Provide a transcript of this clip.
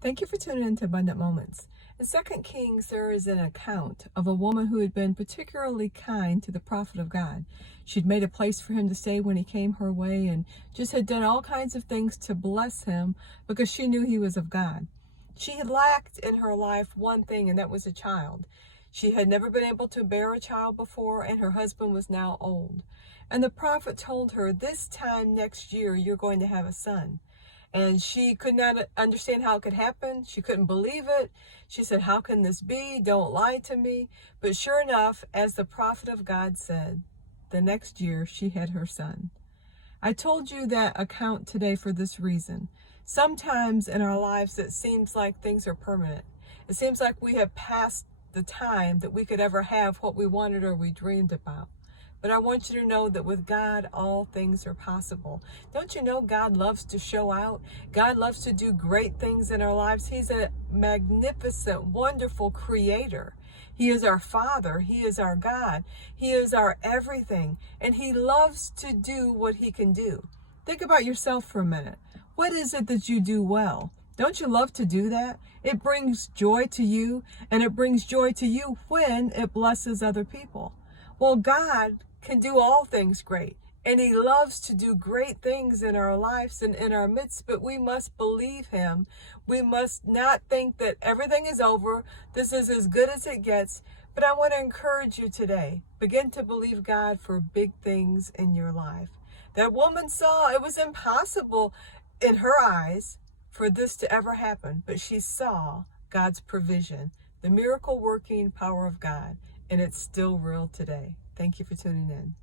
Thank you for tuning in to Abundant Moments. In 2 Kings, there is an account of a woman who had been particularly kind to the prophet of God. She'd made a place for him to stay when he came her way and just had done all kinds of things to bless him because she knew he was of God. She had lacked in her life one thing, and that was a child. She had never been able to bear a child before, and her husband was now old. And the prophet told her, "This time next year, you're going to have a son." And she could not understand how it could happen. She couldn't believe it. She said, "How can this be? Don't lie to me." But sure enough, as the prophet of God said, the next year she had her son. I told you that account today for this reason. Sometimes in our lives it seems like things are permanent. It seems like we have passed the time that we could ever have what we wanted or we dreamed about. But I want you to know that with God, all things are possible. Don't you know God loves to show out? God loves to do great things in our lives. He's a magnificent, wonderful creator. He is our Father. He is our God. He is our everything. And He loves to do what He can do. Think about yourself for a minute. What is it that you do well? Don't you love to do that? It brings joy to you, and it brings joy to you when it blesses other people. Well, God can do all things great, and He loves to do great things in our lives and in our midst, but we must believe Him. We must not think that everything is over. This is as good as it gets. But I want to encourage you today. Begin to believe God for big things in your life. That woman saw it was impossible in her eyes for this to ever happen, but she saw God's provision, the miracle working power of God, and it's still real today. Thank you for tuning in.